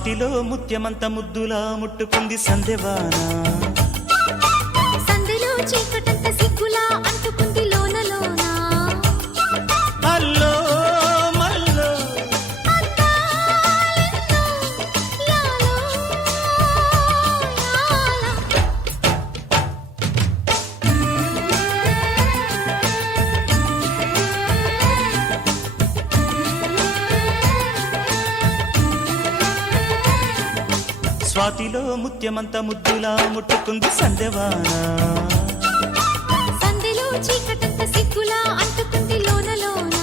స్వాతిలో ముత్యమంత ముద్దులా ముట్టుకుంది సందెవాన. సందెలో చీకటంత సిగ్గులా అంటుకుంది లోన లోన. అల్లో మల్లో అందాలెన్నో యాలో యాల. స్వాతిలో ముత్యమంత ముద్దులా ముట్టుకుంది సందెవాన. సందెలో చీకటంత సిగ్గులా అంటుకుంది లోన లోన.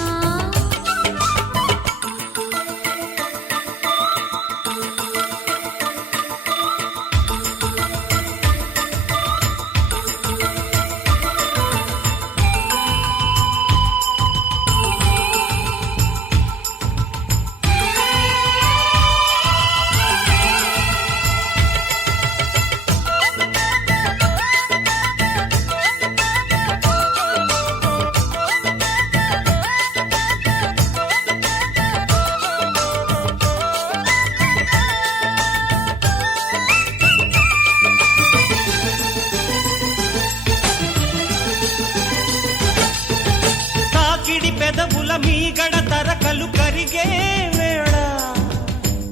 తాకిడి పెదవుల మీగడ తరకలు కరిగే వేళ.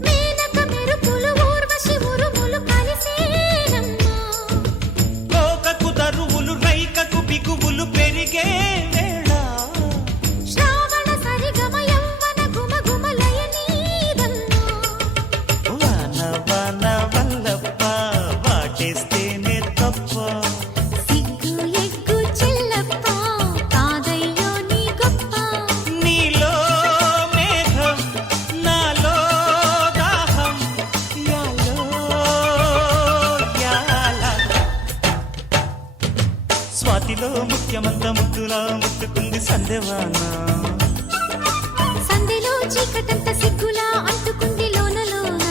మేనక మెరుపులు ఊర్వశి ఉరుములు కలిసేనమ్మా. కోకకు దరువులు రైకకు బిగువులు పెరిగే వేళ. శ్రావణ సరిగమ యవ్వన గుమగుమలయ నీదన్నా. వాన వాన వల్లప్ప వాటేస్తేనే తప్ప. సిగ్గు ఎగ్గు చెల్లప్ప కాదయ్యో నీ గొప్ప. నీలో మేఘం నాలో దాహం యాలో యాల. స్వాతిలో ముఖ్యమంత ముద్దులా ముట్టుకుంది సందెవాన. సందెలో చీకటంత సిగ్గులా అంటుకుంది లోన లోన.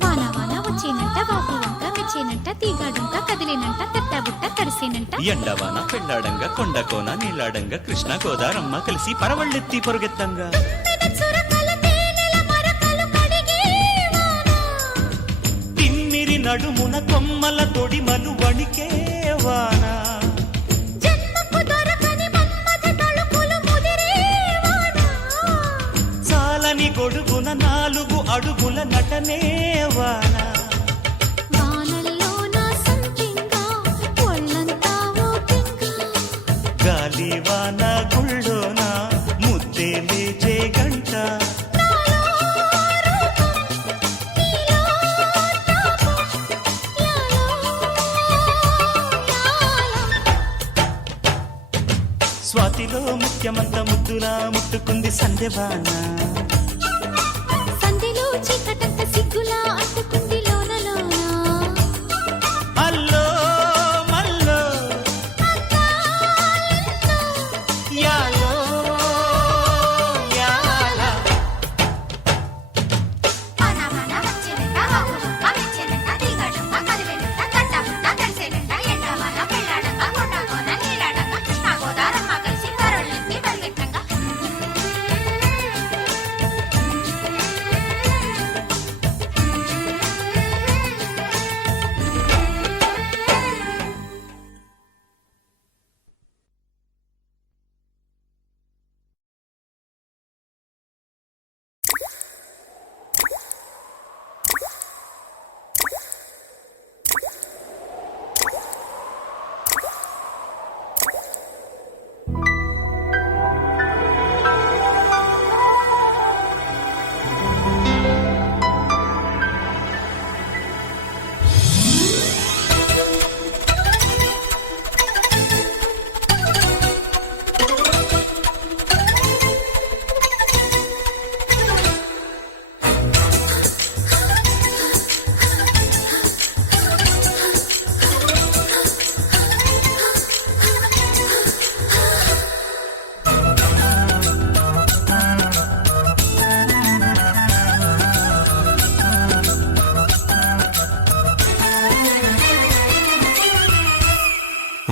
వాన వాన వచ్చేనంట వాపు వంక మెచ్చేనంట తీగాడుంక కదిలేనంట తట్టబుట్ట కరిసేనంట. ఎండవాన పెళ్ళాడంగా కొండకోన నీలాడంగా కృష్ణ గోదారమ్మ కలిసి పరవళ్ళెత్తి పొరుగెత్తంగా. తుమ్మెద చురకల తేనెల మరకలు కడిగే వాన. తిమ్మిరి నడుమున కొమ్మల తొడిమలు వణికే వాన. జన్మకు దొరకని మన్మథ తళుకులు ముదిరే వాన. చాలని గొడుగున 4 అడుగుల నటనే వాన. వానల్లో నా సంపింగా ఒళ్ళంతా ఓపింగా. గాలి వాన గుళ్ళోన ముద్దే లేచే గంట. నాలో రూపం నీలో తాపం యాలో యాల. స్వాతిలో ముఖ్యమంత ముద్దులా ముట్టుకుంది సందెవాన. సందెలో చీకటంత సిగ్గులా అంటుకుంది లోన లోన. అల్లో మల్లో అందాలెన్నో యాలో యాల. వాన వాన వచ్చేనంట వాపు వంక మెచ్చేనంట తీగాడుంక కదిలేనంట తట్టబుట్ట కరిసేనంట. ఎండవాన పెళ్ళాడంగా కొండకోన నీలాడంగా కృష్ణ గోదారమ్మ కలిసి పరవళ్ళెత్తి పరిగెత్తంగా.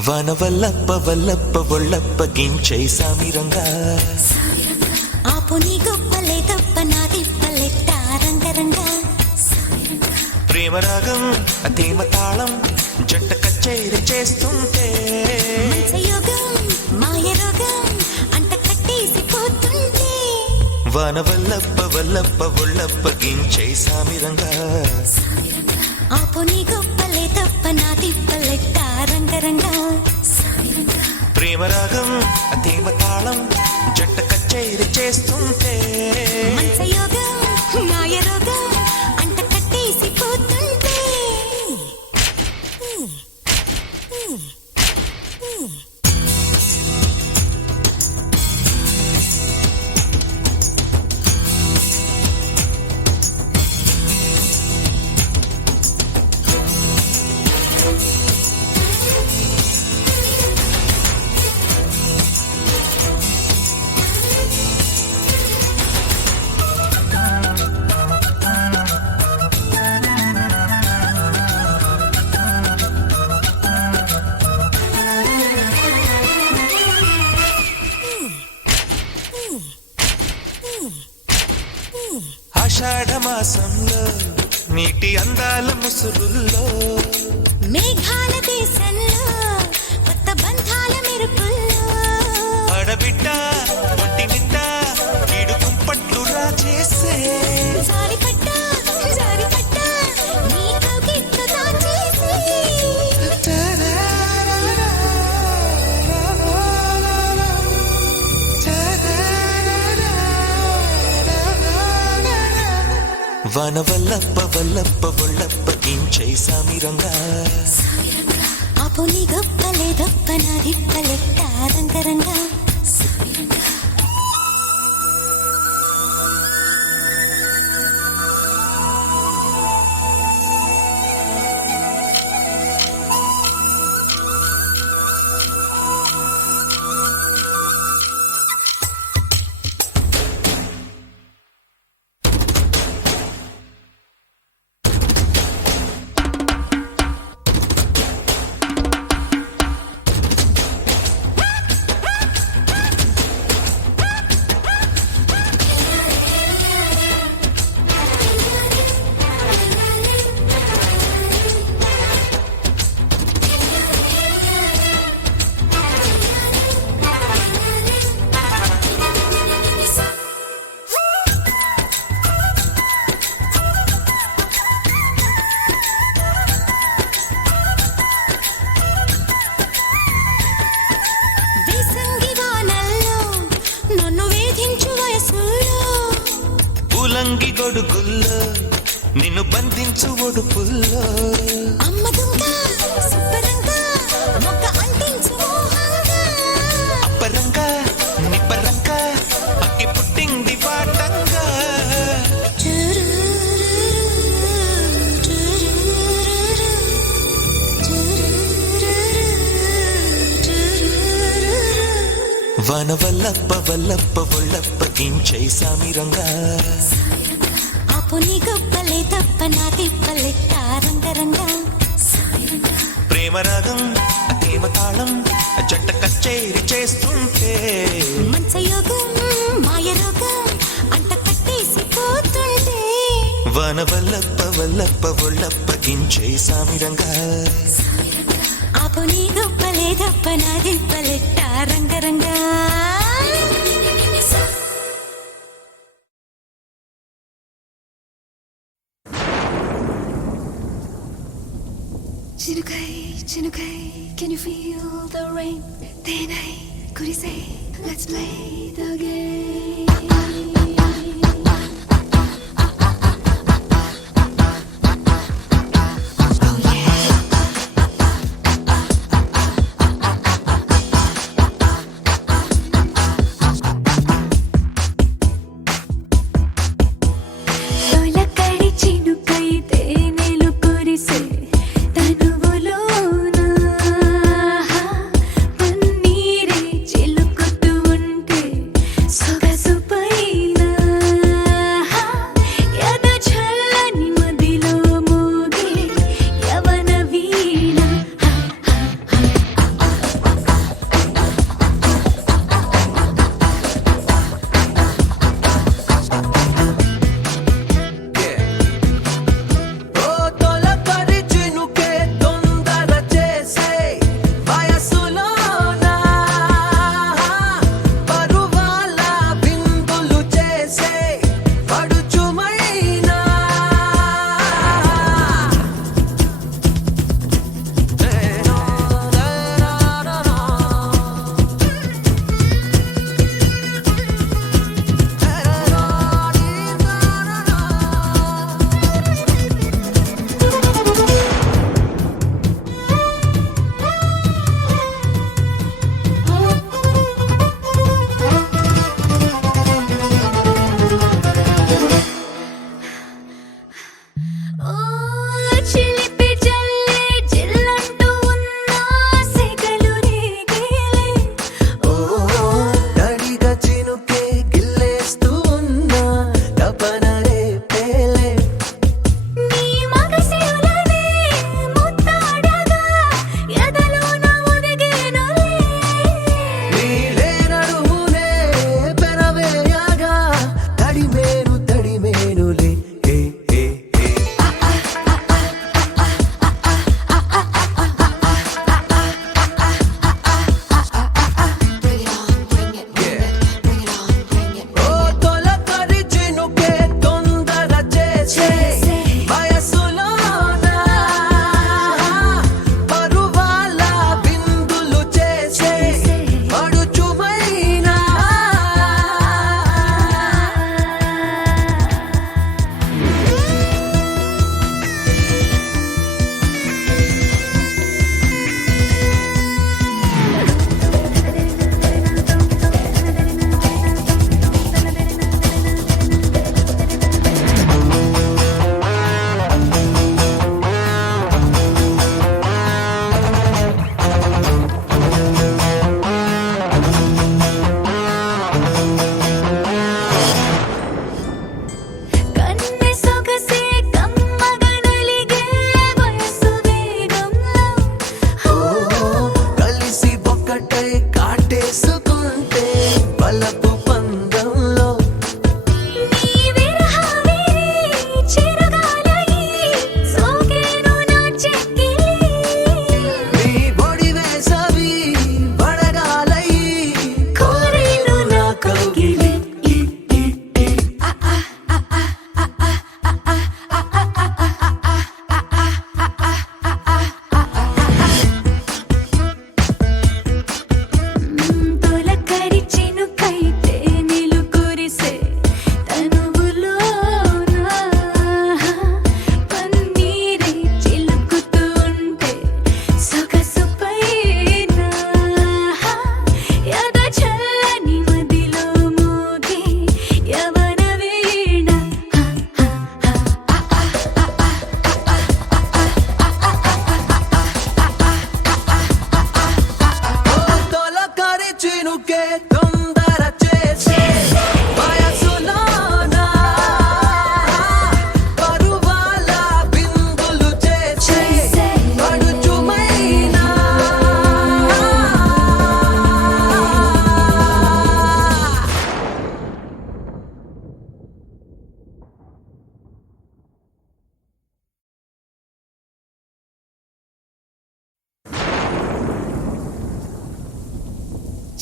వనవల్లప్ప వల్లప్ప ఒళ్ళప్ప గించై సామిరంగా ఆపు నీ గొప్పలే తప్ప నా తిప్పలెట్ట రంగరంగా ప్రేమరాగం అతేమ తాళం జంట కచేరి చేస్తుంటే యోగం మాయ రోగం అంట కట్టేసిపోతుంటే వనవల్లప్ప వల్లప్ప ఒళ్ళప్ప గించై సామిరంగా ఆపు నీ గొప్పలే తప్ప నా తిప్పలెట్ట రంగరంగా ప్రేమరాగం అతేమ తాళం జంట కచేరి చేస్తుంటే యోగం మాయ రోగం అంట కట్టేసిపోతుంటే ఆషాఢ మాసంలో నీటి అందాల ముసురుల్లో మేఘాల దేశంలో కొత్త బంధాల మెరుపుల్లో ఆడబిడ్డ ఒంటి నిండా ఈడు కుంపట్లు రాజేసే జారిపడ్డా జారిపడ్డా నీ కవిత్త దాచేసి వనవల్లప్ప వల్లప్ప ఒళ్ళప్ప గించై సామిరంగా ఆపు నీ గొప్పలే దప్ప నా దిప్పలెట్ట రంగరంగా పూలంగి గొడుగుల్లో నిన్ను బంధించు ఒడుపుల్లో అమ్మ దుంగ సుబ్బరంగా మొక్క అంటించు మోహంగా అప్పరంగా నిప్పరంగా అక్కి పుట్టింది వాటంగా వనవల్లప్ప వల్లప్ప ఒళ్ళప్ప గించై సామిరంగా ఆపు నీ గొప్పలే తప్ప నా తిప్పలెట్ట రంగరంగా ప్రేమరాగం అతేమ తాళం జంట కచేరి చేస్తుంటే యోగం మాయ రోగం అంట కట్టేసిపోతుంటే వనవల్లప్ప వల్లప్ప ఒళ్ళప్ప గించై సామిరంగా ఆపు నీ గొప్పలే తప్ప నా తిప్పలెట్ట రంగరంగా చినుకై చినుకై can you feel the rain తేనై కురిసే let's play the game పన్నీరే చిలుకుతూ ఉంటే సొగసు పైన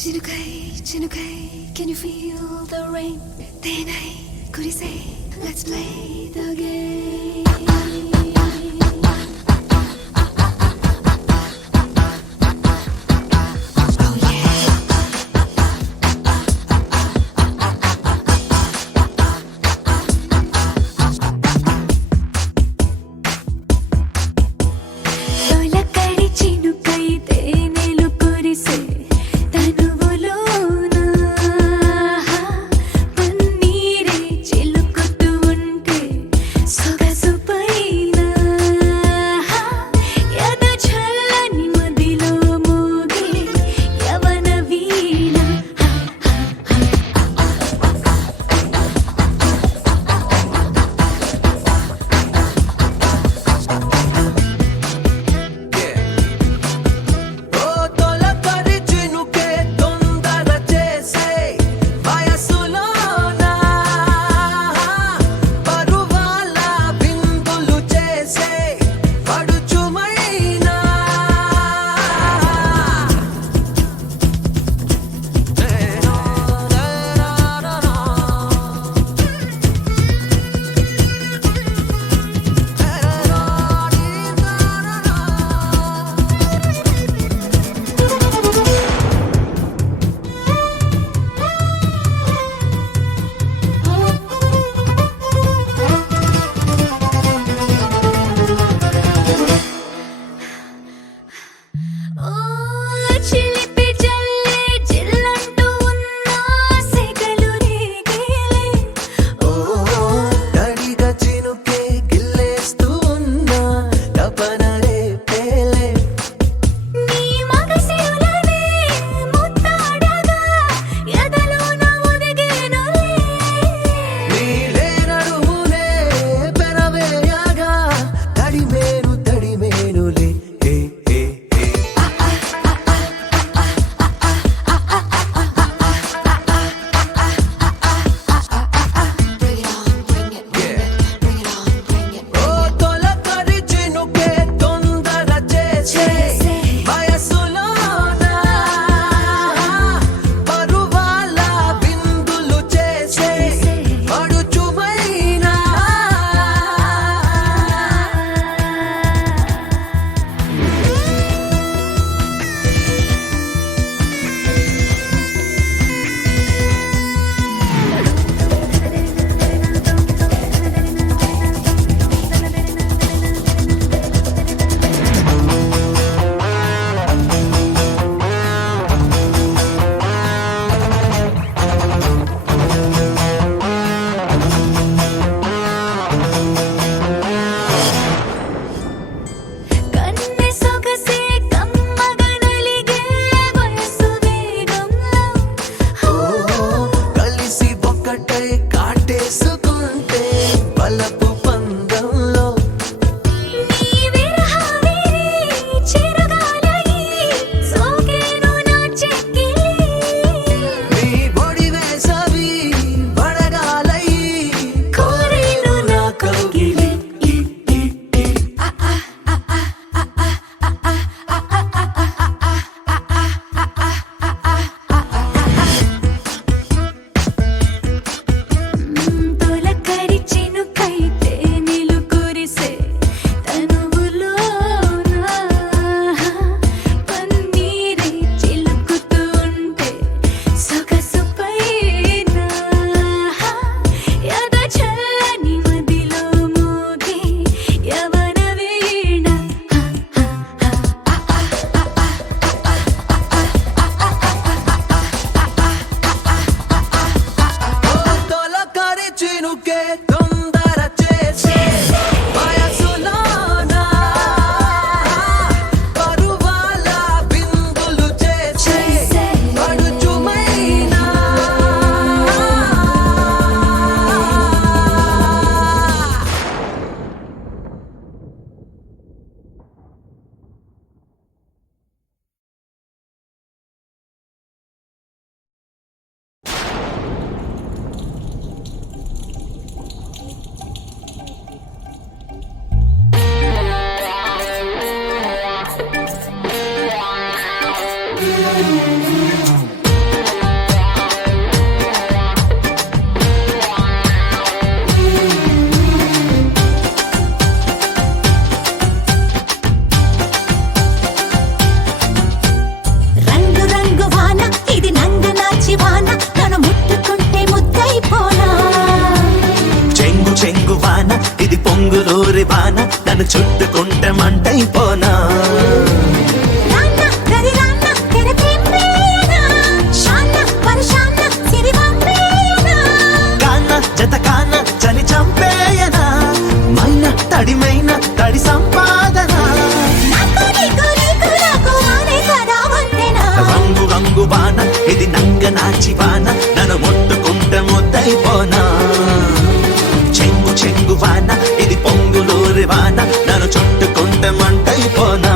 చినుకై చినుకై can you feel the rain తేనై కురిసే let's play the game oh yeah తొలకరి చినుకై తేనెలు కురిసే తనువులోన పన్నీరే చిలుకుతూ ఉంటే సొగసు పైన ఇది పొంగులూరి వాన నన్ను చుట్టుకుంటే మంటైపోనా రాన్న రరి రాన్న తెరపేనా శాన్న పరశాన్న సిరివంపేనా కాన జత కాన చలి చంపేయనా మైన తడిమైన తడి సంపాదన నాకు నీకు వానే కదా వంతెనా రంగు రంగు వాన ఇది నంగ నాచి వాన నన్ను ముట్టుకుంటే ముద్దైపోనా చెంగు చెంగు వాన ఇది పొంగులూరి వాన నన్ను చుట్టుకుంటే మంటైపోనా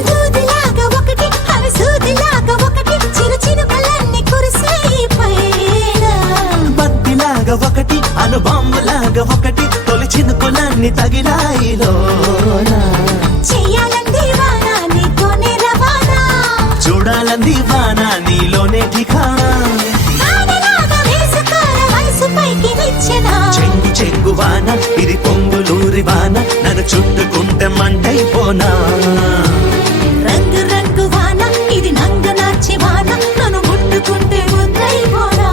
దూదిలాగా ఒకటి అవి సూదిలాగా ఒకటి చిరు చిరుకలన్నీ కురిసేయి పైన బత్తిలాగా ఒకటి అనుబాంబులాగా ఒకటి తొలి చినుకులన్నీ తగిలాయిలోనా చెయ్యాలంది వాన నీతోనే రవాణా చూడాలంది వాన నీలోనే ఠికానా వానలాగా వేసుకోర వయసు పైకి నిచ్చెనా చెంగు చెంగు వాన ఇది పొంగులూరి వాన నన్ను చుట్టుకుంటే మంటైపోనా రంగు రంగు వాన ఇది నంగ నాచి వాన నన్ను ముట్టుకుంటే ముద్దైపోనా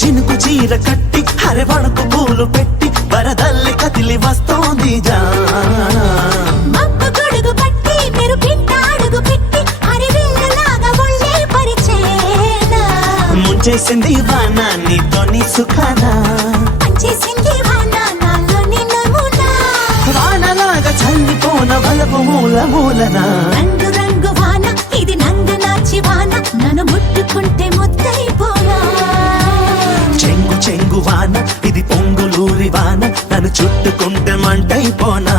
చినుకు చీర కట్టి హరివణకు పూలు పెట్టి వరదల్లి కదిలి వస్తోంది జానా మబ్బు గొడుగు పట్టి మెరుపింట అడుగు పెట్టి అరివిల్లలాగా ఒళ్ళే పరిచేనా ముంచేసింది వాన నీతోని సుఖానా పంచేసింది వాన నాలోని నమూనా వానలాగా చల్లిపోన వలపు మూల మూలనా రంగు రంగు వాన ఇది నంగ నాచి వాన నన్ను ముట్టుకుంటే ముద్దైపోనా చెంగు చెంగు వాన ఇది పొంగులూరి వాన నన్ను చుట్టుకుంటే మంటైపోనా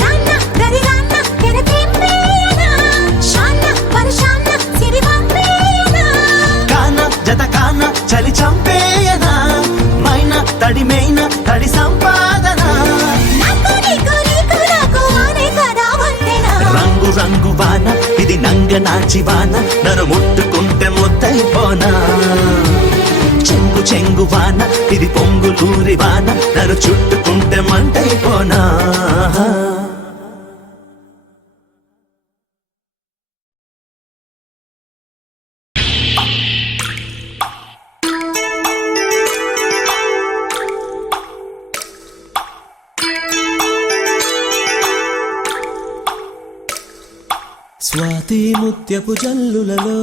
రాన్న రరి రాన్న తెరపేనా శాన్న పరశాన్న సిరివంపేనా కాన జత కాన చలి చంపేయనా మైన తడిమైన తడి సంపాదన నాకు నీకు వానే కదా వంతెనా రంగు రంగు వాన ఇది నంగ నాచి వాన నన్ను ముట్టుకుంటే ముద్దైపోనా చెంగు చెంగు వాన ఇది పొంగులూరి వాన నన్ను చుట్టుకుంటే మంటైపోనా స్వాతి ముత్యపు జల్లులలో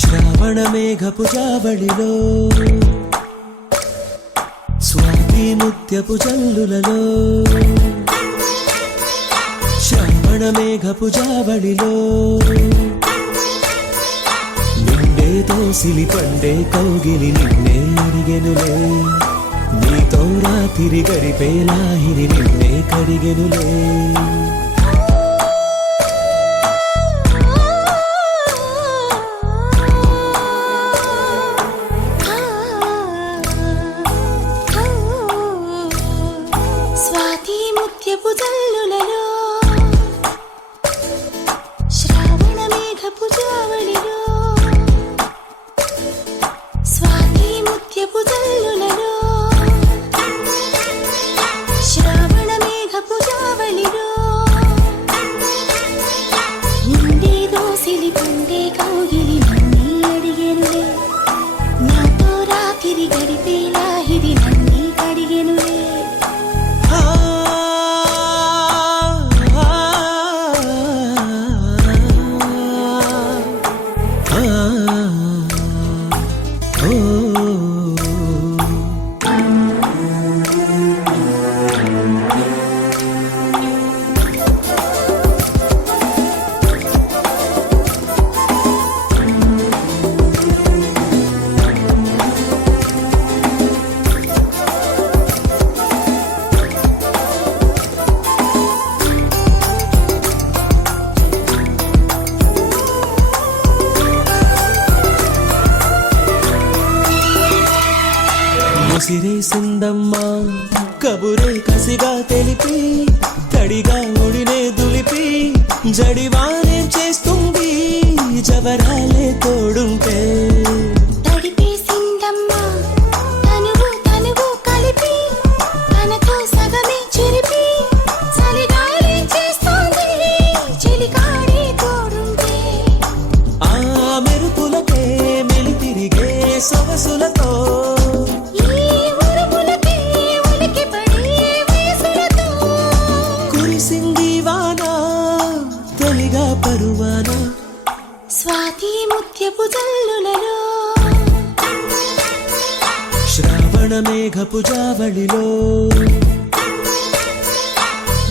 శ్రావణ మేఘపు జాబడిలో స్వాతి ముత్యపు జల్లులలో శ్రావణ మేఘపు జాబడిలో నిన్నే తోసిలి పండే కౌగిలి నిన్నే అడిగెనులే నీతో రాత్రి గడిపే లాహిరి నిన్నే కడిగెనులే స్వాతి ముత్యపు జల్లులలో శ్రావణ మేఘపు జావళిలో స్వాతి ముత్యపు జల్లులలో శ్రావణ మేఘపు జావళిలో నిండే దోసిలి పండే కౌగిలి నన్నే అడిగెనులే నాతో రాత్రి గడిపే లాహిరి నన్నే కడిగెనులే ఆ తెలిసిందమ్మా కబురే కసిగా తెలిపి తడిగా ఒడినే దులిపి జడివానే చేస్తుంది జవరాలే తోడుంటే తడిపేసిందమ్మా తనువు తనువు కలిపి తనతో సగమే చెరిపి చలిగాలి చేస్తుంది చెలికాడే తోడుంటే ఆ మెరుపులకే మెలి తిరిగే సొగసులతో ఈ ఉరుములకే ఉలికిపడే వయసులతో కురిసింది వాన తొలిగా పరువాన స్వాతి ముత్యపు జల్లులలో శ్రావణ మేఘపు జావళిలో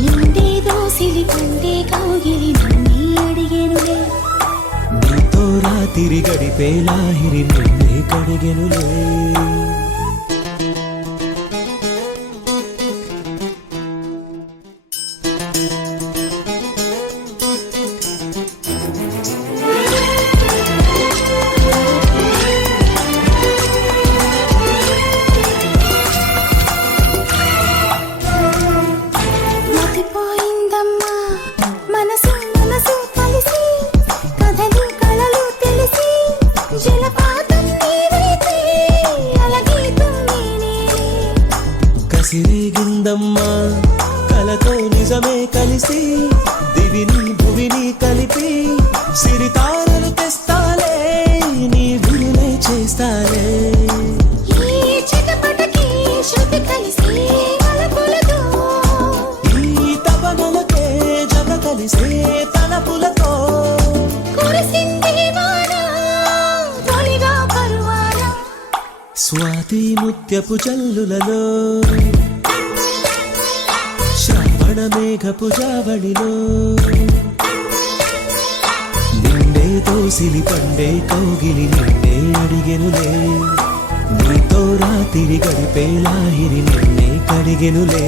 నిండేదో సిలి పండే కౌగిలి నన్ను అడిగెనులే నీతో రాత్రి గడిపే లాహిరి నిన్నే కడిగెనులే మతిపోయిందమ్మా మనసు మనసు కలిసి కథలు కళలు తెలిసి జలపాతం నీవైతే అలగీతం నేనే కసిరేగిందమ్మా కలతో నిజమే కలిసి దివిని భువిని కలిపి సిరితారలు తెస్తాలే నీ విరులే చేస్తాలే ఈ చిటపటకి శృతి కలిసి అలపులతో ఈ తపనలకే జగ కలిసే తలపులతో కురిసింది వాన తొలిగా పరువాన స్వాతి ముత్యపు జల్లులలో శ్రావణ మేఘపు జావళిలో నిండే తోసిలి పండే కౌగిలి నిన్నే అడిగెనులే నీతో రాత్రి గడిపే లాహిరి నిన్నే కడిగెనులే